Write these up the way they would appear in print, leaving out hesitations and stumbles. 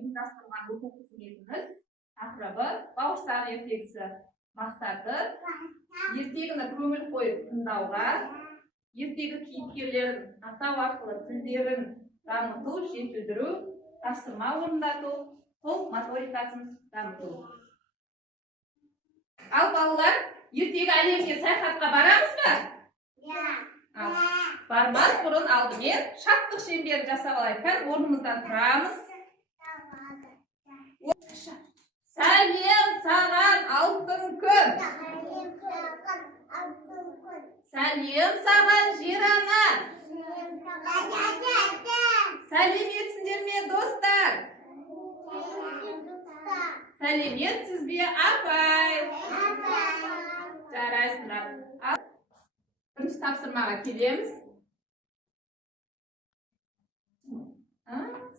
ұйымдастырылған оқу қызметіміз тақырыбы бауырсақ ертегісі. Мақсаты ертегіні көңіл қойып тыңдауға, ертегі кейіпкерлерін атау арқылы тілдерін дамыту, жетілдіру, тапсырма орындату, қол моторикасын дамыту. Ал балалар, ертегі әлемге саяхатқа барамыз ба? Бармас бұрын алдымен шаттық шеңберін жасап алайық. Орнымыздан тұрамыз. Сәлем саған алтын күн. Сәлем саған жер ана. Сәлеметсіңдер ме достар? Сәлеметсіз бе апай? Жарайсыңдар. Бірінші тапсырмаға келеміз.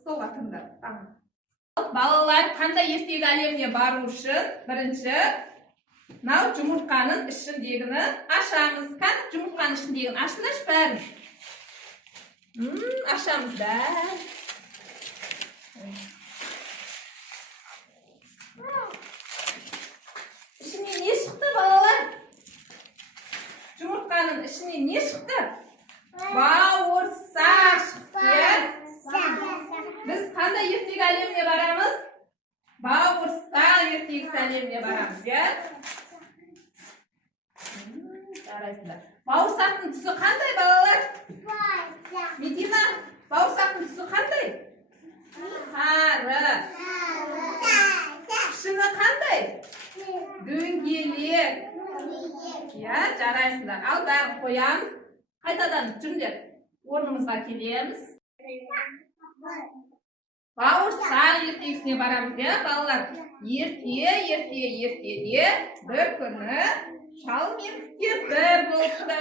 Столға тыңдар. Балалар, қандай ертегі әлеміне бару үшін бірінші мынау жұмыртқаның ішіндегіні ашамыз. Қандай жұмыртқаның ішіндегіні ашыңдаршы бәрін. Ашамыз бәрін. Ішіне не шықты балалар? Жұмыртқаның ішіне не шықты? Бауырсақ шықты. Біз қандай ертегі әлеміне барамыз? Бауырсақ ертегісі әлеміне барамыз, Жарайсыңдар. Бауырсақтың түсі қандай балалар? Медина, бауырсақтың түсі қандай? Сары. Пішіні қандай? Дөңгелек. Жарайсыңдар. Ал бәрін қоямыз. Қайтадан жүріңдер. Орнымызға келеміз. Бауырсақ ертегісіне барамыз, балалар. Ертеде бір күні шал мен кемпір болыпты.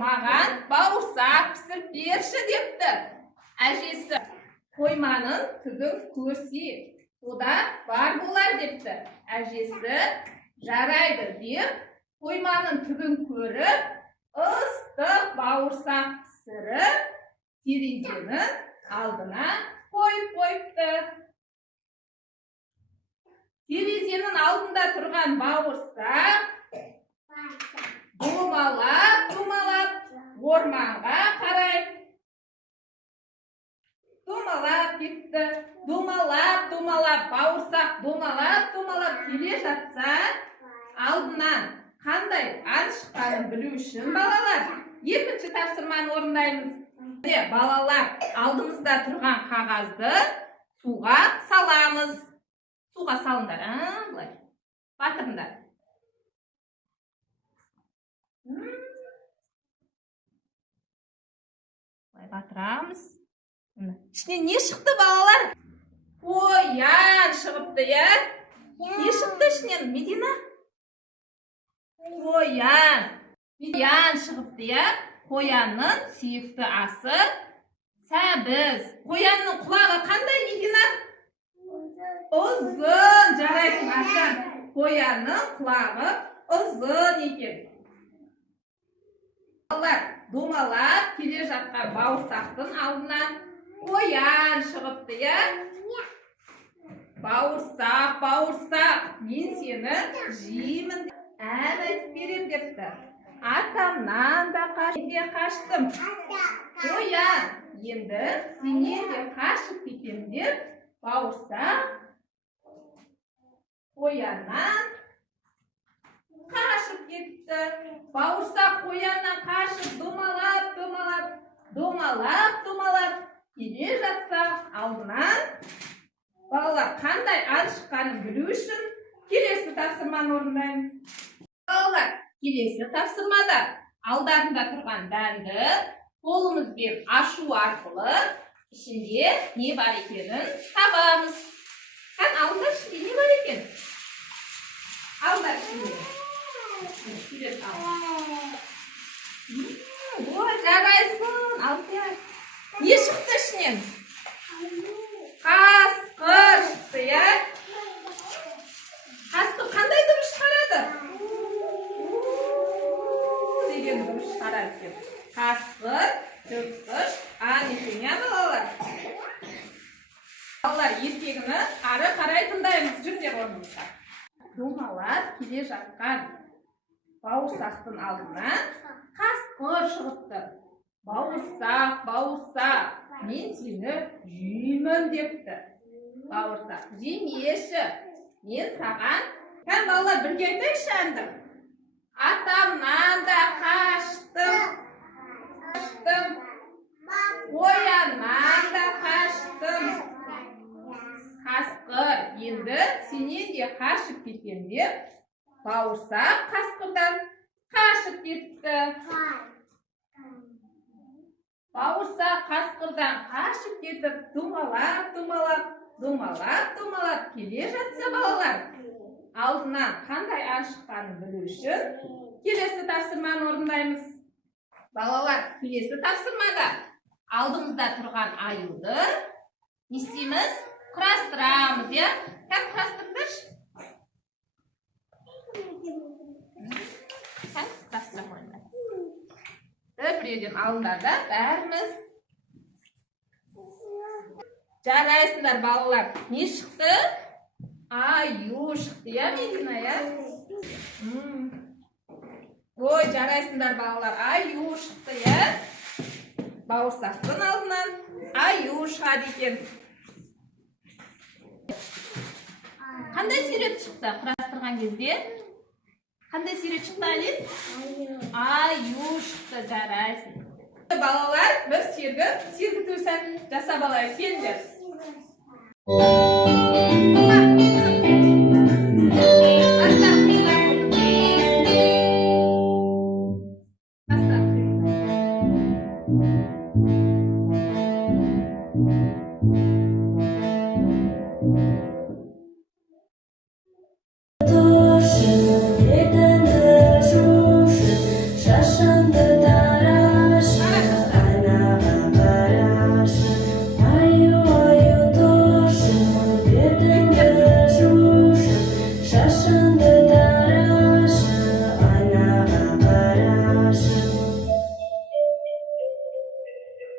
Маған бауырсақ пісіріп берші депті. Әжесі қойманың түгін көрсе, ода бар болар депті. Әжесі жарайды деп, қойманың түгін көріп, ыстық бауырсақ пісіріп, терезенің алдына қойып қойыпты. Терезенің алдында тұрған бауырсақ домалап орманға қарай домалап кетті. Домалап бауырсақ домалап келе жатса, алдынан қандай ат шыққанын білу үшін балалар екінші тапсырманы орындаймыз. Балалар, алдымызда тұрған қағазды суға саламыз. Суға салыңдар, былай. Батырыңдар. Былай батырамыз. Ішінен не шықты балалар? Қоян шығыпты, Не шықты ішінен, Медина? Қоян шығыпты, Қоянның сүйікті асы сәбіз. Қоянның құлағы қандай, Медина? Ұзын. Жарайсың, Асан. Қоянның құлағы ұзын екен. Балалар, домалап келе жатқан бауырсақтың алдынан қоян шығыпты, Бауырсақ, мен сені жеймін. Ән айтып берем депті. Атамнан да қаштым. Қоян, енді сенен де қашып кетем деп, бауырсақ қояннан қашып кетті. Бауырсақ қояннан қашып домалап келе жатса, алдынан балалар қандай ат шыққанын білу үшін келесі тапсырманы орындаймыз. Балалар, келесі тапсырмада алдарында тұрған дәнді қолымызбен ашу арқылы ішінде не бар екенін табамыз. Алдында ішінде не бар екен? Алдар ішінде. Жарайсың. Не шықты ішінен? Қасқыр шықты, Қасқыр қандай дыбыс шығарады? Деген дыбыс шығарады. Қасқыр балалар, ертегіні ары қарай тыңдаймыз. Жүріңдер орныңызға. Домалап келе жатқан бауырсақтың алдынан қасқыр шығыпты. Бауырсақ, бауырсақ, мен сені жеймін депті. Бауырсақ, жемеші, мен саған. Қан балалар, бірге айтайықшы әнді. Атамнан да қаштым, қояннан да қаштым. Қасқыр, енді сенен де қашып кетем деп, бауырсақ қасқырдан қашып кетті. Бауырсақ қасқырдан қашып кетіп, думалап келе жатса балалар, алдынан қандай аш шыққанын білу үшін келесі тапсырманы орындаймыз. Балалар, келесі тапсырмада алдымызда тұрған аюды не істейміз? Құрастырамыз, я? Как құрастырдыршы? Құрастыра қойыңдар. Біреуден алындарда бәріміз. Жарайсыңдар, балалар. Не шықты? Аю шықты, я, Медина, я? Ой, жарайсыңдар, балалар. Аю шықты, я? Бауырсақтың алдынан аю шығады екен. Қандай сурет шықты құрастырған кезде? Қандай сурет шықты, Алин? Аю шықты, жарайсың. Балалар, бір сергіту сәтін жасап алайық. Келіңдер.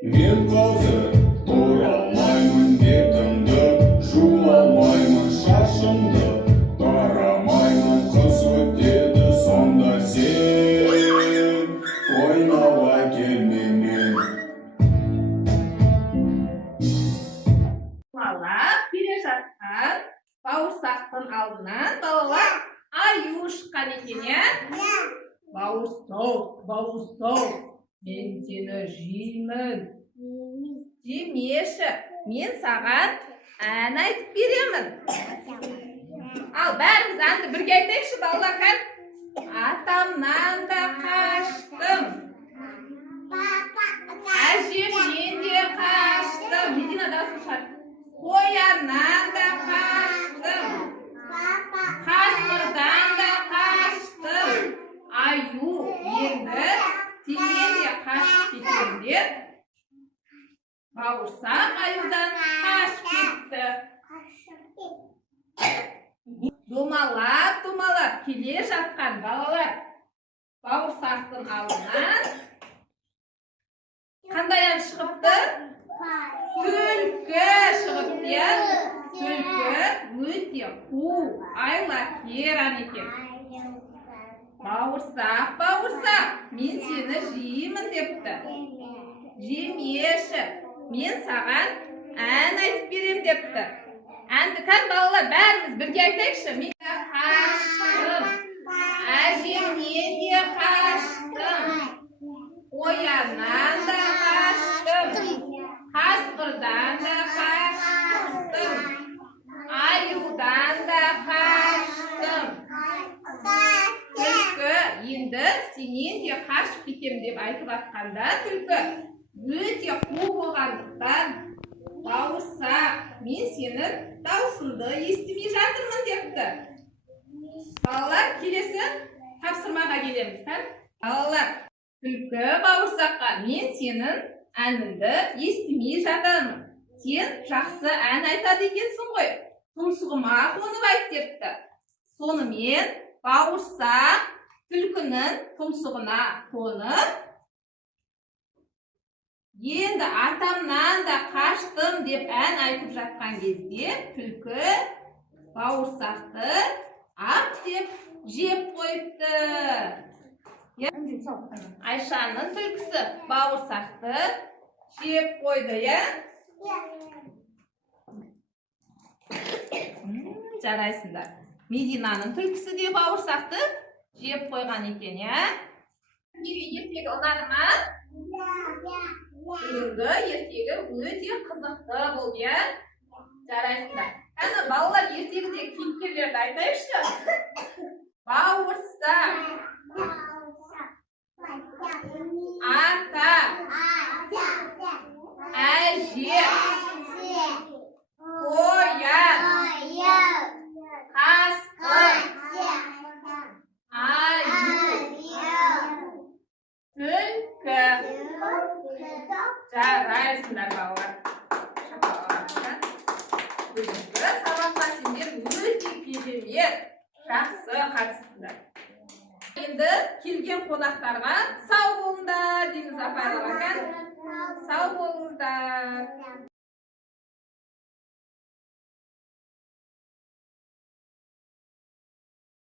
Мен қазір тұра алмаймын, бетімді жуа алмаймын, шашымды тарамаймын, қыс өтеді сонда сен ойнауға келмемен. Балалар, келе жатқан бауырсақтың алдынан балалар аю шыққан екен, я? Бауырсақ, мен сені жеймін. Жемеші, мен саған ән айтып беремін. Ал бәріміз әнді бірге айтайықшы, балалар. Атамнан да қаштым, әжемнен де қаштым. Медина, дауысын шығар. Қояннан да қаштым, қасқырдан да қаштым. Аю, енді сенен де қашып кетем деп, бауырсақ аюдан қашып кетті. Домалап келе жатқан балалар бауырсақтың алдынан қандай ән шығыпты? Түлкі шығыпты, я? Түлкі өте қу, айлакер ән екен. Бауырсақ, мен сені жеймін депті. Жемеші, мен саған ән айтып берем депті. Әнді балалар бәріміз бірге айтайықшы. Мен қаштым, әжемнен де қаштым, қояннан да қаштым, қасқырдан да қаштым, аюдан да қаштым. Түлкі, енді сенен де қашып кетем деп айтып атқанда, түлкі өте қу болғандықтан, бауырсақ, мен сенің даусыңды естімей жатырмын депті. Балалар, келесі тапсырмаға келеміз. Балалар, түлкі бауырсаққа, мен сенің әніңді естімей жатырмын. Сен жақсы ән айтады екенсің ғой. Тұмсығыма қонып айт депті. Сонымен бауырсақ түлкінің тұмсығына қонып, Енді атамнан да қаштым деп ән айтып жатқан кезде түлкі бауырсақты ап деп жеп қойыпты. Айшаның түлкісі бауырсақты жеп қойды, иә? Жарайсыңдар. Мединаның түлкісі де бауырсақты жеп қойған екен, иә? Ертегі ұнады ма? Бүгінгі ертегі өте қызықты болды, иә? Жарайсыңдар. Әні балалар ертегідегі кейіпкерлерді айтайықшы. Бауырсақ, ата, әже, қоян, қасқыр, аю, түлкі. Жарайсыңдар балалар. Бүгінгі сабаққа сендер өте керемет, жақсы қатыстыңдар. Енді келген қонақтарға сау болыңдар дейміз апайларға. Сау болыңыздар.